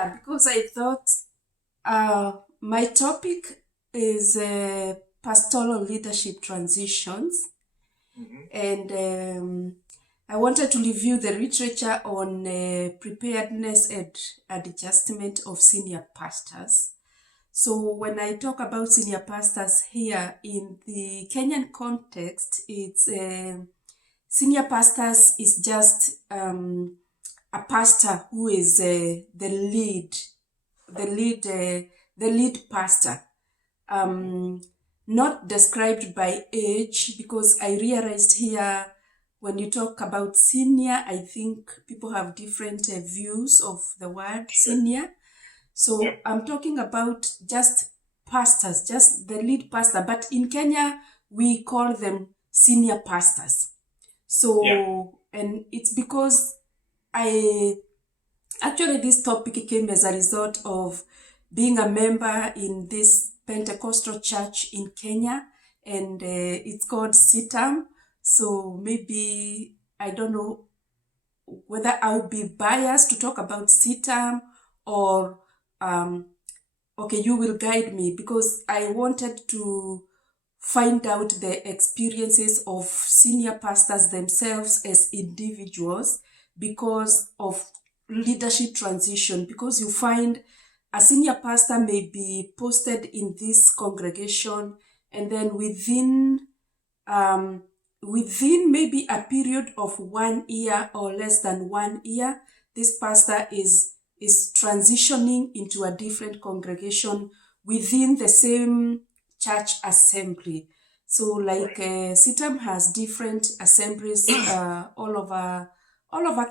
Yeah, because I thought my topic is pastoral leadership transitions, and I wanted to review the literature on preparedness and adjustment of senior pastors. So when I talk about senior pastors here in the Kenyan context, it's senior pastors is just a pastor who is the lead, the lead pastor. Not described by age, because I realized here when you talk about senior, I think people have different views of the word senior. So I'm talking about just pastors, just the lead pastor. But in Kenya, we call them senior pastors. So, and it's because this topic came as a result of being a member in this Pentecostal church in Kenya, and it's called CITAM. So maybe, I don't know whether I'll be biased to talk about CITAM or, okay, you will guide me, because I wanted to find out the experiences of senior pastors themselves as individuals because of leadership transition, because you find a senior pastor may be posted in this congregation, and then within maybe a period of 1 year or less than 1 year, this pastor is transitioning into a different congregation within the same church assembly. So like CITAM has different assemblies all over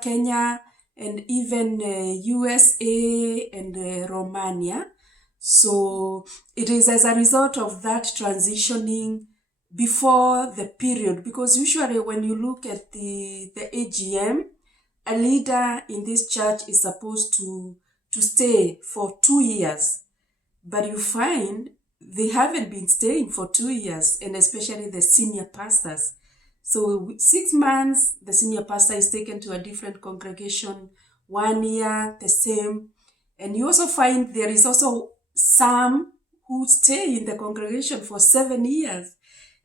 Kenya, and even USA and Romania. So it is as a result of that transitioning before the period, because usually when you look at the AGM, a leader in this church is supposed to stay for 2 years, but you find they haven't been staying for 2 years, and especially the senior pastors. So 6 months, the senior pastor is taken to a different congregation, 1 year, the same. And you also find there is also some who stay in the congregation for 7 years.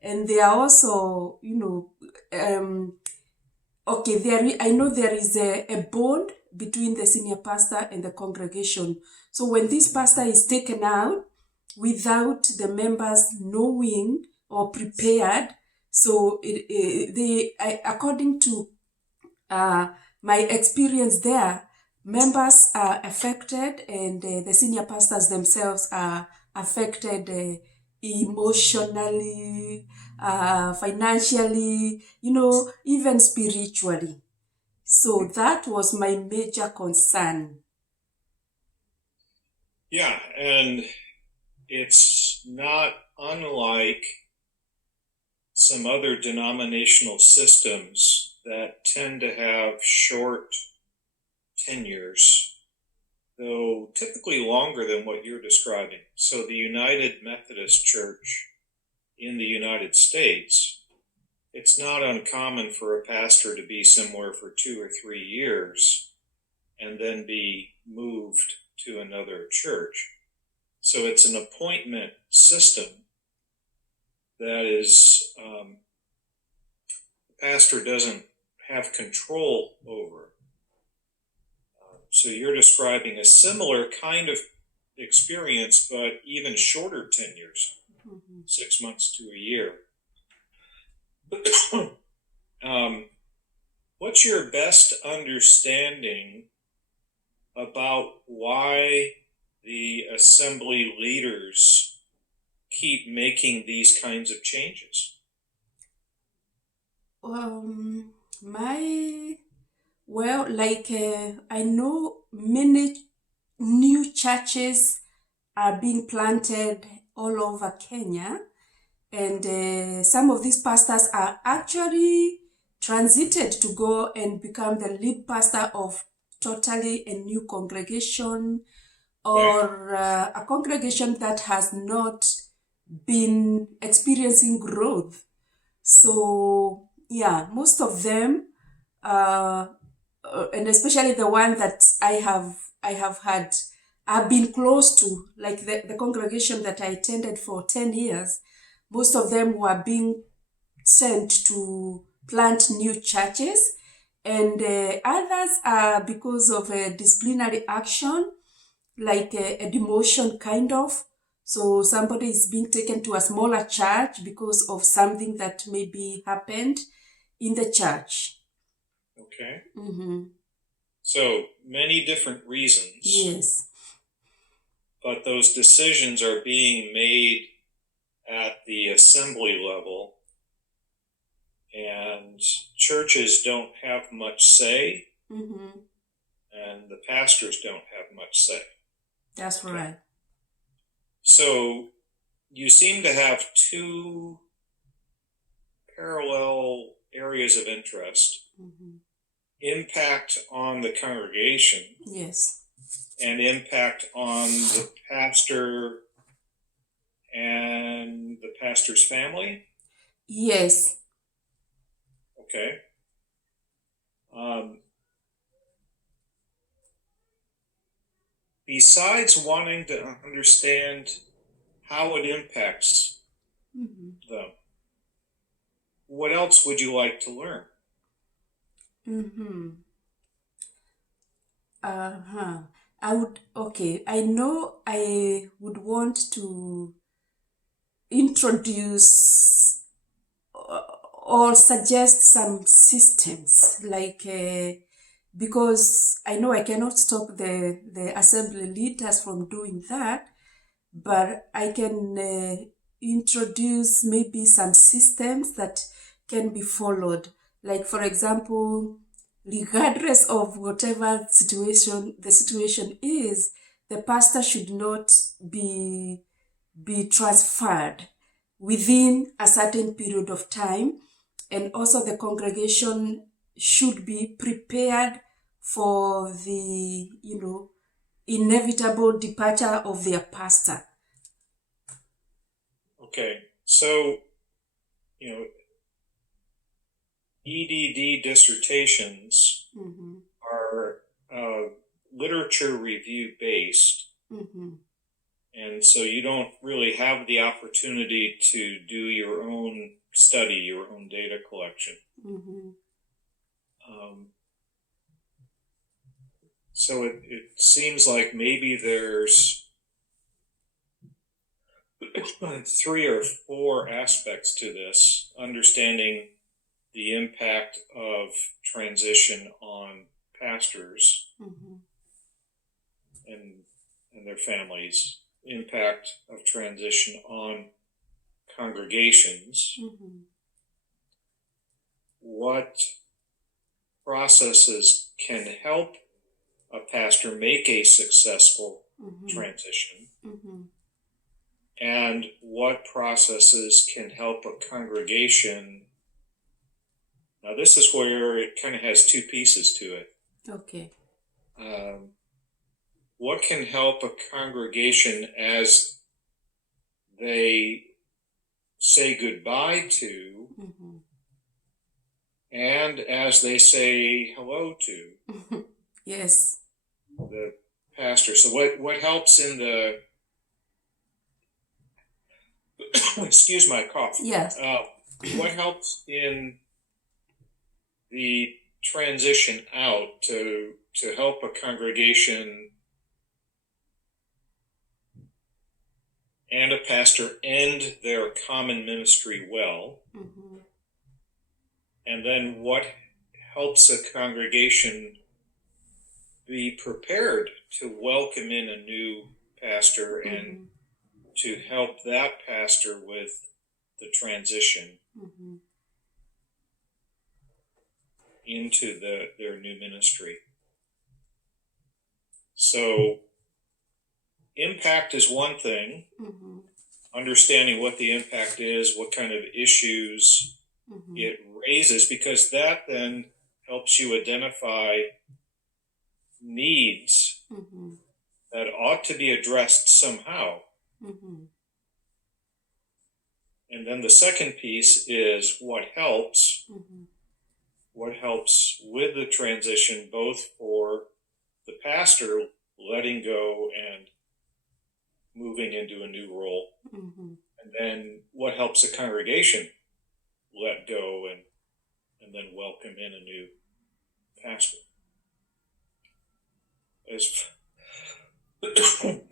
And they are also, I know there is a bond between the senior pastor and the congregation. So when this pastor is taken out without the members knowing or prepared, so according to my experience there, members are affected, and the senior pastors themselves are affected emotionally, financially, even spiritually. So that was my major concern. Yeah, and it's not unlike some other denominational systems that tend to have short tenures, though typically longer than what you're describing. So the United Methodist Church in the United States, it's not uncommon for a pastor to be somewhere for 2 or 3 years and then be moved to another church. So it's an appointment system that is, the pastor doesn't have control over. So you're describing a similar kind of experience, but even shorter tenures, 6 months to a year. What's your best understanding about why the assembly leaders keep making these kinds of changes? I know many new churches are being planted all over Kenya, and some of these pastors are actually transited to go and become the lead pastor of totally a new congregation, or a congregation that has not been experiencing growth. So yeah, most of them, and especially the one that I have had I've been close to, like the congregation that I attended for 10 years, most of them were being sent to plant new churches, and others are because of a disciplinary action, like a demotion kind of. So somebody is being taken to a smaller church because of something that maybe happened in the church. Okay. Mm-hmm. So many different reasons. Yes. But those decisions are being made at the assembly level, and churches don't have much say, Mm-hmm. and the pastors don't have much say. That's right. So you seem to have two parallel areas of interest: Mm-hmm. impact on the congregation, Yes. and impact on the pastor and the pastor's family. Yes. Okay. Besides wanting to understand how it impacts Mm-hmm. them, what else would you like to learn? Mm-hmm. Uh-huh. I know I would want to introduce or suggest some systems, like because I know I cannot stop the assembly leaders from doing that, but I can introduce maybe some systems that can be followed. Like, for example, regardless of whatever situation the situation is, the pastor should not be transferred within a certain period of time, and also the congregation should be prepared for the inevitable departure of their pastor. Okay, so, EDD dissertations Mm-hmm. are literature review based, Mm-hmm. and so you don't really have the opportunity to do your own study, your own data collection. Mm-hmm. So it seems like maybe there's 3 or 4 aspects to this: understanding the impact of transition on pastors Mm-hmm. and their families, impact of transition on congregations, Mm-hmm. what processes can help a pastor make a successful Mm-hmm. transition, Mm-hmm. and what processes can help a congregation. Now, this is where it kind of has 2 pieces to it. Okay. What can help a congregation as they say goodbye to, Mm-hmm. and as they say hello to Yes. the pastor? So what helps in the excuse my cough. Yes. What helps in the transition out to help a congregation and a pastor end their common ministry well? Mm-hmm. And then what helps a congregation be prepared to welcome in a new pastor and to help that pastor with the transition Mm-hmm. into their new ministry? So impact is one thing. Mm-hmm. Understanding what the impact is, what kind of issues Mm-hmm. it raises, because that then helps you identify needs Mm-hmm. that ought to be addressed somehow. Mm-hmm. And then the second piece is what helps. Mm-hmm. What helps with the transition, both for the pastor letting go and moving into a new role. Mm-hmm. And then what helps the congregation let go and then welcome in a new pastor.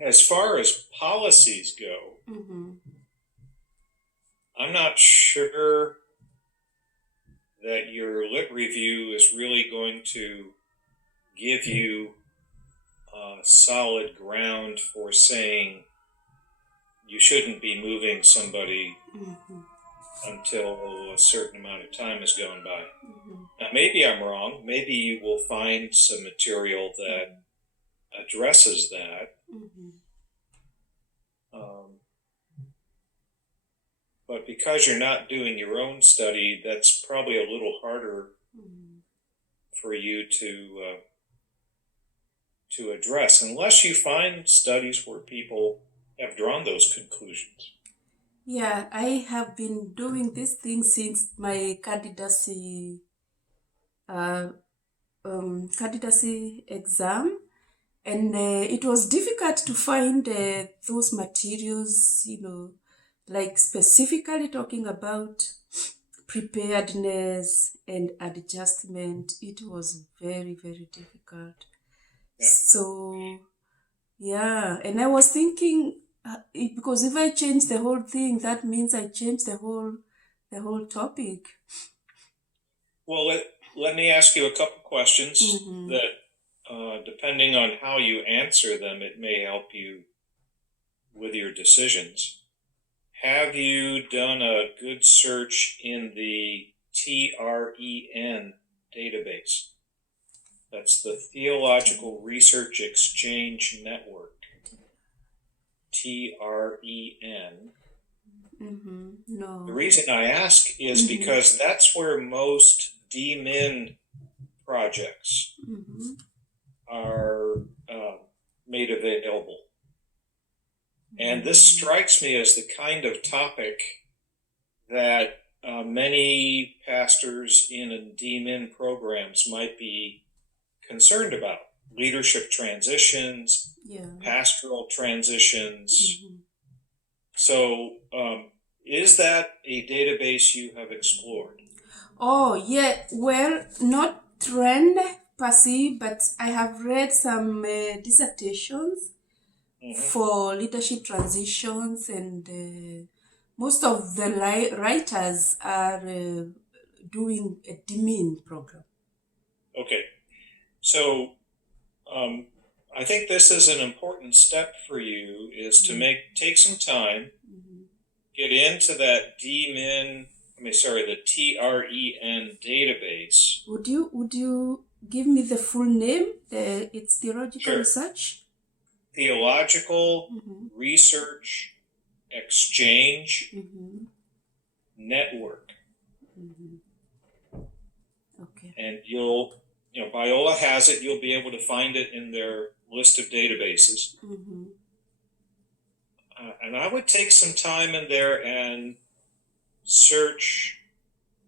As far as policies go, Mm-hmm. I'm not sure that your lit review is really going to give you solid ground for saying you shouldn't be moving somebody Mm-hmm. until a certain amount of time has gone by. Mm-hmm. Now, maybe I'm wrong. Maybe you will find some material that addresses that. Mm-hmm. But because you're not doing your own study, that's probably a little harder for you to address, unless you find studies where people have drawn those conclusions. Yeah, I have been doing this thing since my candidacy exam, and it was difficult to find those materials, like specifically talking about preparedness and adjustment. It was very, very difficult. Yeah. So, yeah, and I was thinking, because if I change the whole thing, that means I change the whole topic. Well, let me ask you a couple questions Mm-hmm. that, depending on how you answer them, it may help you with your decisions. Have you done a good search in the TREN database? That's the Theological Research Exchange Network. TREN. Mm-hmm. No. The reason I ask is because that's where most DMin projects are made available. And this strikes me as the kind of topic that many pastors in DMin programs might be concerned about. Leadership transitions, pastoral transitions. So, is that a database you have explored? Oh, yeah. Well, not trend per se, but I have read some dissertations for leadership transitions, and most of the writers are doing a DMIN program. Okay. So, I think this is an important step for you, is to take some time, get into that the TREN database. Would you give me the full name? It's Theological Research? Theological Research Exchange Network. Okay. And Biola has it. You'll be able to find it in their list of databases. And I would take some time in there and search,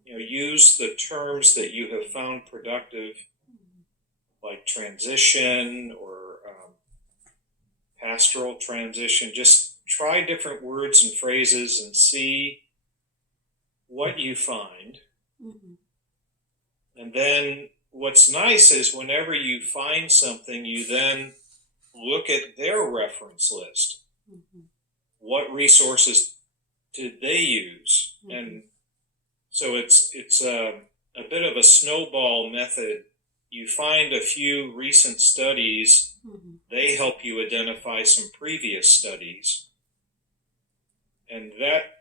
use the terms that you have found productive, like transition or pastoral transition. Just try different words and phrases and see what you find. And then what's nice is whenever you find something, you then look at their reference list. What resources did they use? And so it's a bit of a snowball method. You find a few recent studies, they help you identify some previous studies. And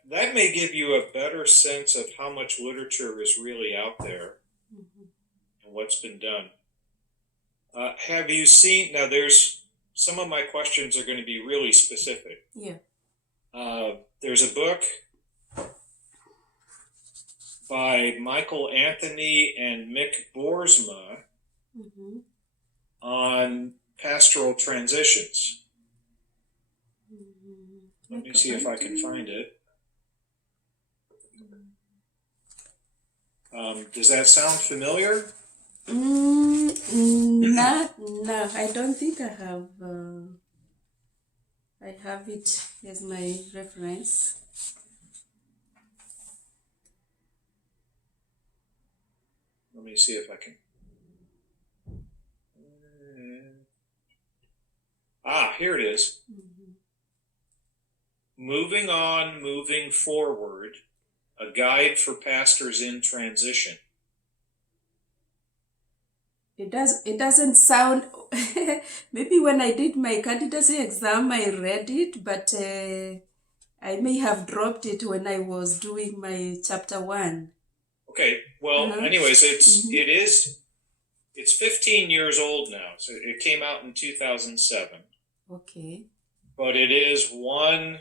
that may give you a better sense of how much literature is really out there and what's been done. Have you seen, now some of my questions are going to be really specific. Yeah. There's a book by Michael Anthony and Mick Boersma on pastoral transitions. Let me see if I can find it. Does that sound familiar? No, I don't think I have. I have it as my reference. Let me see if I can. Here it is. Moving on, moving forward, a guide for pastors in transition. It doesn't sound. Maybe when I did my candidacy exam, I read it, but I may have dropped it when I was doing my chapter 1. Okay. Well, anyways, it's 15 years old now. So it came out in 2007. Okay. But it is one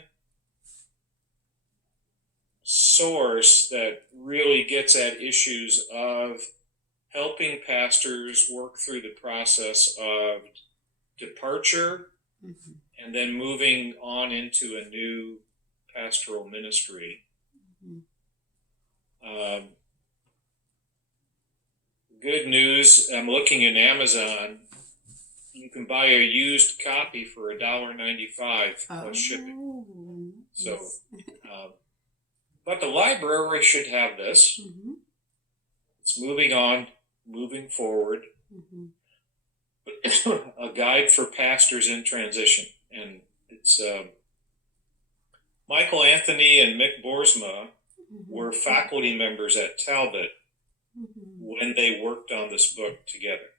source that really gets at issues of helping pastors work through the process of departure and then moving on into a new pastoral ministry. Good news, I'm looking in Amazon. You can buy a used copy for $1.95 plus shipping. So, but the library should have this. It's moving on, moving forward. A guide for pastors in transition, and it's Michael Anthony and Mick Boersma were faculty members at Talbot when they worked on this book together.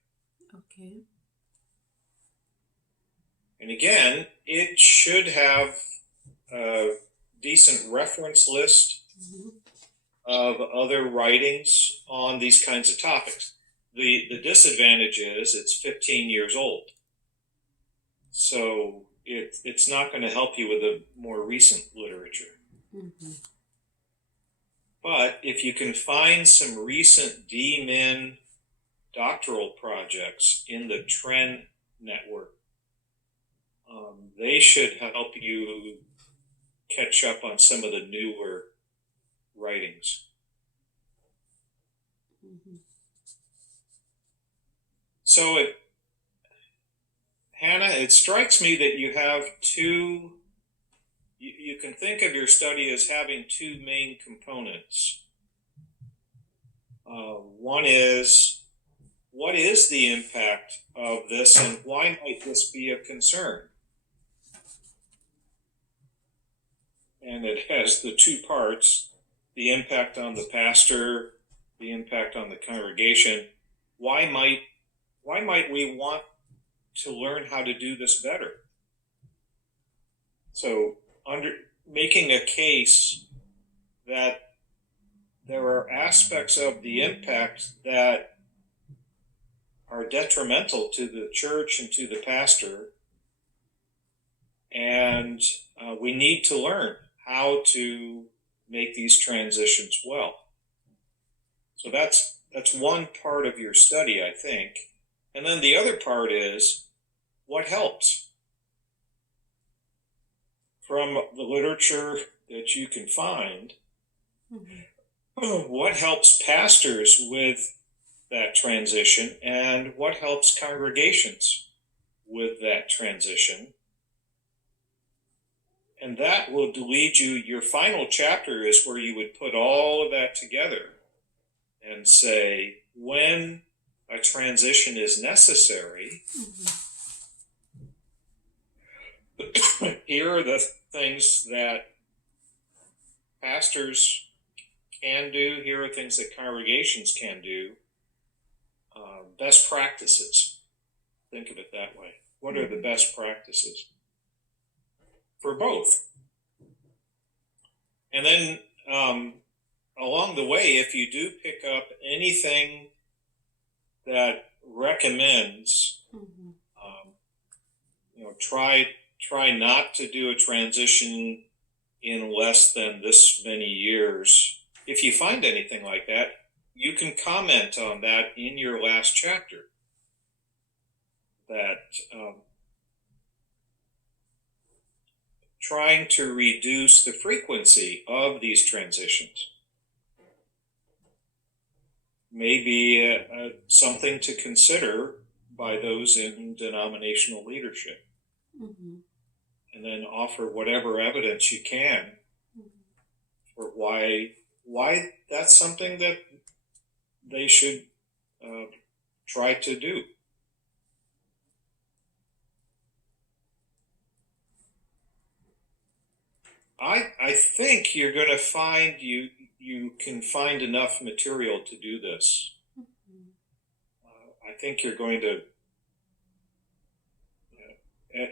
Okay. And again, it should have a decent reference list of other writings on these kinds of topics. The disadvantage is it's 15 years old. So it's not going to help you with the more recent literature. But if you can find some recent DMin doctoral projects in the Tren network, they should help you catch up on some of the newer writings. So Hannah, it strikes me that you have you can think of your study as having two main components. One is, what is the impact of this and why might this be a concern? And it has the two parts, the impact on the pastor, the impact on the congregation. Why might we want to learn how to do this better? So making a case that there are aspects of the impact that are detrimental to the church and to the pastor, and we need to learn how to make these transitions well. So that's one part of your study, I think. And then the other part is, what helps? From the literature that you can find, what helps pastors with that transition and what helps congregations with that transition? And that will lead you, your final chapter is where you would put all of that together and say, when a transition is necessary, here are the things that pastors can do. Here are things that congregations can do. Best practices. Think of it that way. What are the best practices for both? And then along the way, if you do pick up anything that recommends, try not to do a transition in less than this many years. If you find anything like that, you can comment on that in your last chapter. That trying to reduce the frequency of these transitions. may be something to consider by those in denominational leadership, Mhm. and then offer whatever evidence you can for why that's something that they should try to do. I think you're going to find you can find enough material to do this. I think you're going to,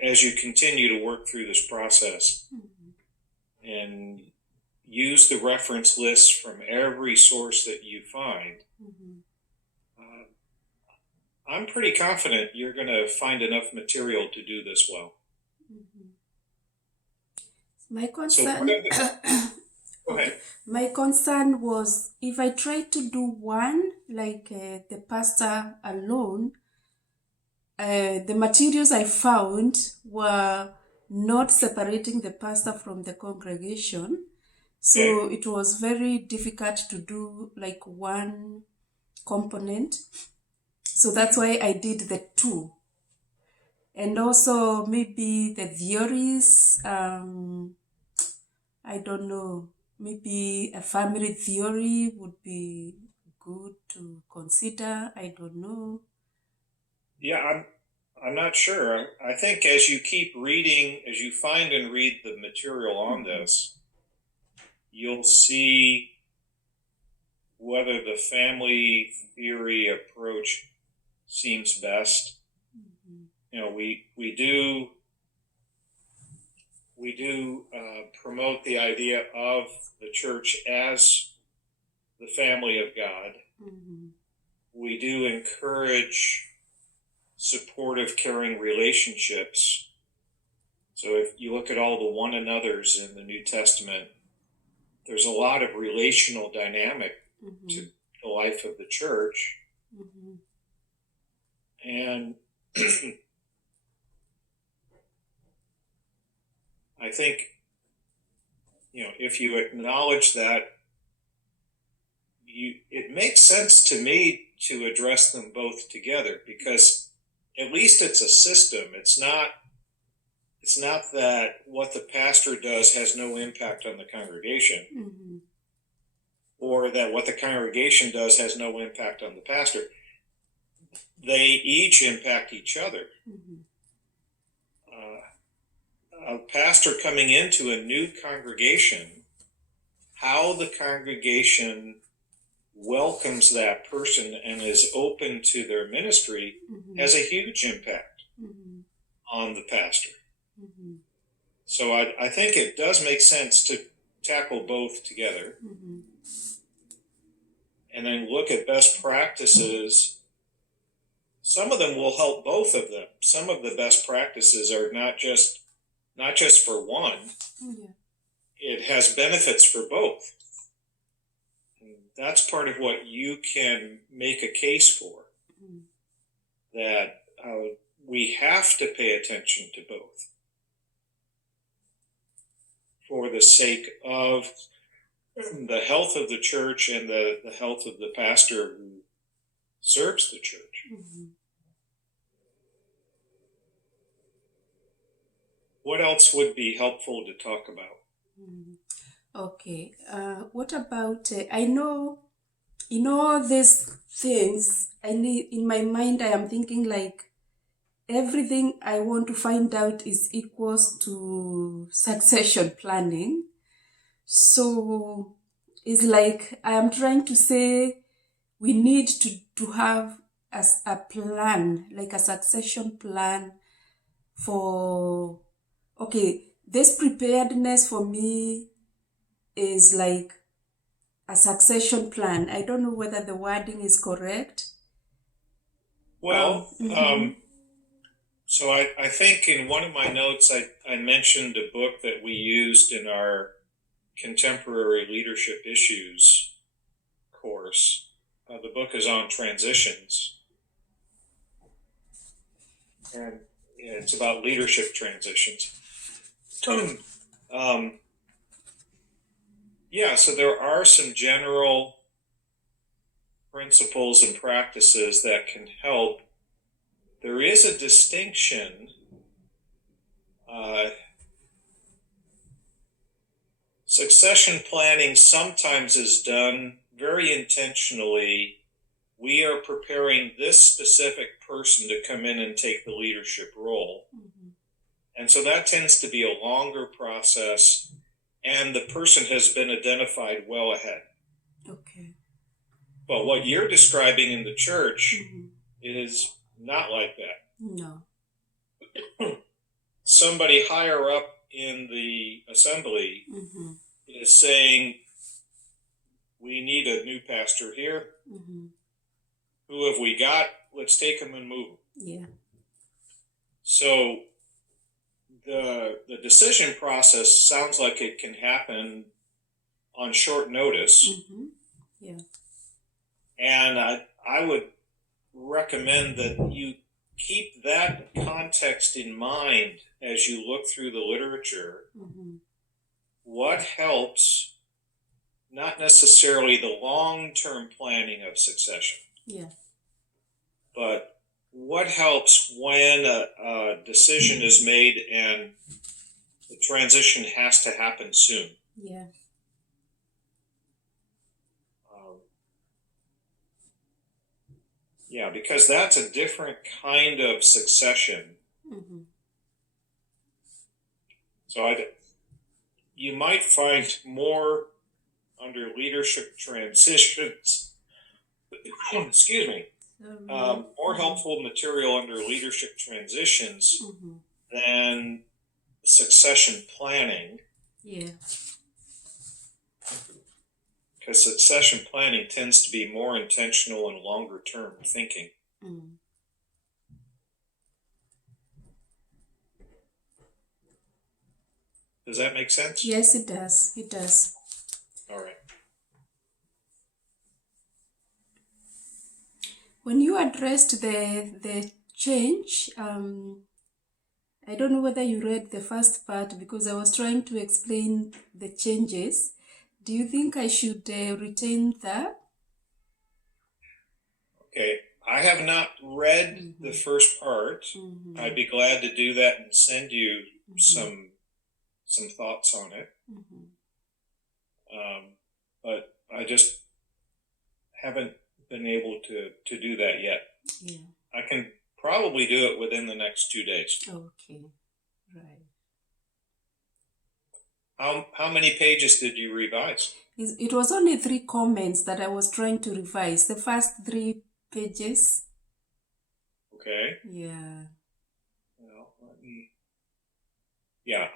as you continue to work through this process and use the reference lists from every source that you find, I'm pretty confident you're going to find enough material to do this well. My So concern, go ahead. my concern was if I try to do one, like the pastor alone, the materials I found were not separating the pastor from the congregation. So it was very difficult to do like one component. So that's why I did the two. And also maybe the theories, I don't know, maybe a family theory would be good to consider. I don't know. Yeah, I'm not sure. I think as you keep reading, as you find and read the material on this, you'll see whether the family theory approach seems best. You know, we do promote the idea of the church as the family of God. We do encourage supportive, caring relationships. So if you look at all the one another's in the New Testament, there's a lot of relational dynamic to the life of the church. And I think, you know, if you acknowledge that, it makes sense to me to address them both together, because at least it's a system. It's not that what the pastor does has no impact on the congregation, or that what the congregation does has no impact on the pastor. They each impact each other. A pastor coming into a new congregation, how the congregation welcomes that person and is open to their ministry has a huge impact on the pastor. So I think it does make sense to tackle both together, and then look at best practices. Some of them will help both of them. Some of the best practices are not just for one. It has benefits for both. And that's part of what you can make a case for, that we have to pay attention to both for the sake of the health of the church and the health of the pastor who serves the church. What else would be helpful to talk about? Okay. What about, I know, in all these things, in my mind, I am thinking like everything I want to find out is equals to succession planning. So it's like I am trying to say we need to have a plan, like a succession plan for, okay, this preparedness for me is like a succession plan. I don't know whether the wording is correct. Well, so I think in one of my notes, I mentioned a book that we used in our Contemporary Leadership Issues course. The book is on transitions, and it's about leadership transitions. So there are some general principles and practices that can help. There is a distinction. Succession planning sometimes is done very intentionally. We are preparing this specific person to come in and take the leadership role. Mm-hmm. And so that tends to be a longer process, and the person has been identified well ahead. Okay. But what you're describing in the church mm-hmm. is not like that. No. Somebody higher up in the assembly mm-hmm. is saying, we need a new pastor here. Mm-hmm. Who have we got? Let's take him and move him. Yeah. So the decision process sounds like it can happen on short notice. Mm-hmm. Yeah. And I would recommend that you keep that context in mind as you look through the literature. Mm-hmm. What helps, not necessarily the long-term planning of succession. Yeah. But what helps when a decision is made and the transition has to happen soon? Yeah. Yeah, because that's a different kind of succession. Mm-hmm. So you might find more under leadership transitions, excuse me, more helpful material under leadership transitions mm-hmm. than succession planning. Yeah. Because succession planning tends to be more intentional and longer term thinking. Mm. Does that make sense? Yes, it does. It does. All right. When you addressed the change, I don't know whether you read the first part because I was trying to explain the changes. Do you think I should retain that? Okay. I have not read mm-hmm. the first part. Mm-hmm. I'd be glad to do that and send you mm-hmm. some thoughts on it. Mm-hmm. But I just haven't been able to do that yet. Yeah. I can probably do it within the next 2 days. Okay. Right. How many pages did you revise? It was only 3 comments that I was trying to revise. The first 3 pages. Okay. Yeah. Well,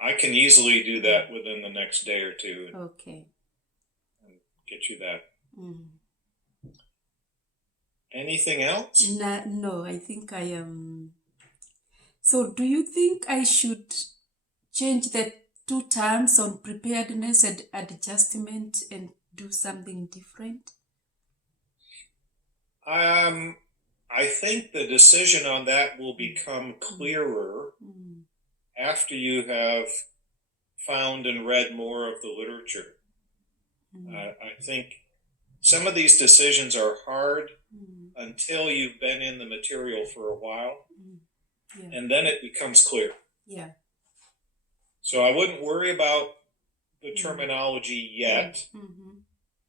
I can easily do that within the next day or two. Okay. And get you that. Mm. Anything else? No, I think I am. So do you think I should change the 2 terms on preparedness and adjustment and do something different? I think the decision on that will become clearer after you have found and read more of the literature. I think some of these decisions are hard until you've been in the material for a while, and then it becomes clear. Yeah. So I wouldn't worry about the terminology yet. Mm-hmm.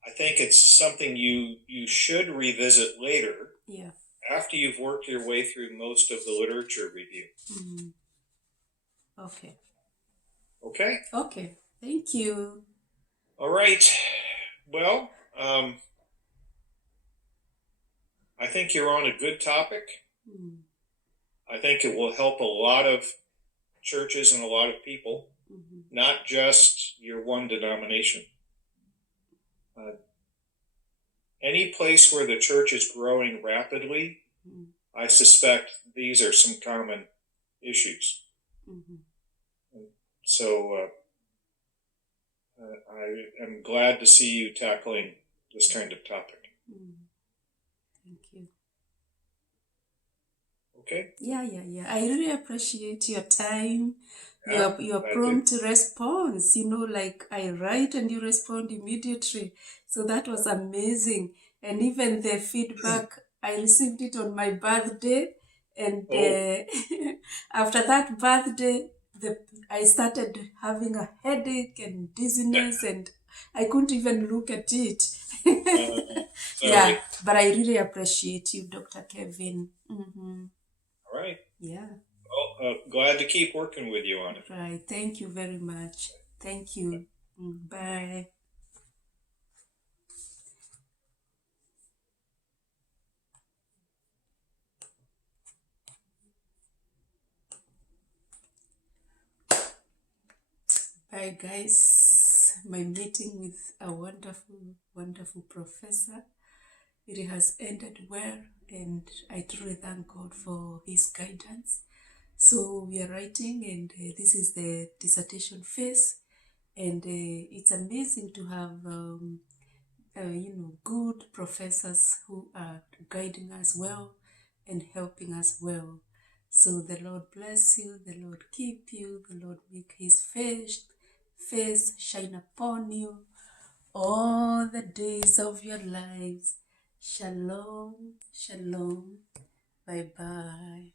I think it's something you should revisit later. Yeah. After you've worked your way through most of the literature review. Mm-hmm. Okay. Okay? Okay. Thank you. All right. Well, I think you're on a good topic. Mm. I think it will help a lot of churches and a lot of people, not just your one denomination. Any place where the church is growing rapidly, I suspect these are some common issues. Mm-hmm. So I am glad to see you tackling this kind of topic. Thank you. Okay? Yeah. I really appreciate your time, your prompt response. Like I write and you respond immediately. So that was amazing. And even the feedback, I received it on my birthday. And Oh, after that birthday, I started having a headache and dizziness, and I couldn't even look at it. Yeah, sorry. but I really appreciate you, Dr. Kevin. All right. Yeah, Well, glad to keep working with you on it. right. Thank you very much. Thank you. Bye. Bye, guys. My meeting with a wonderful, wonderful professor. It has ended well, and I truly thank God for his guidance. So we are writing, and this is the dissertation phase, and it's amazing to have good professors who are guiding us well and helping us well. So the Lord bless you, the Lord keep you, the Lord make his face shine upon you all the days of your lives. Shalom, shalom, bye bye.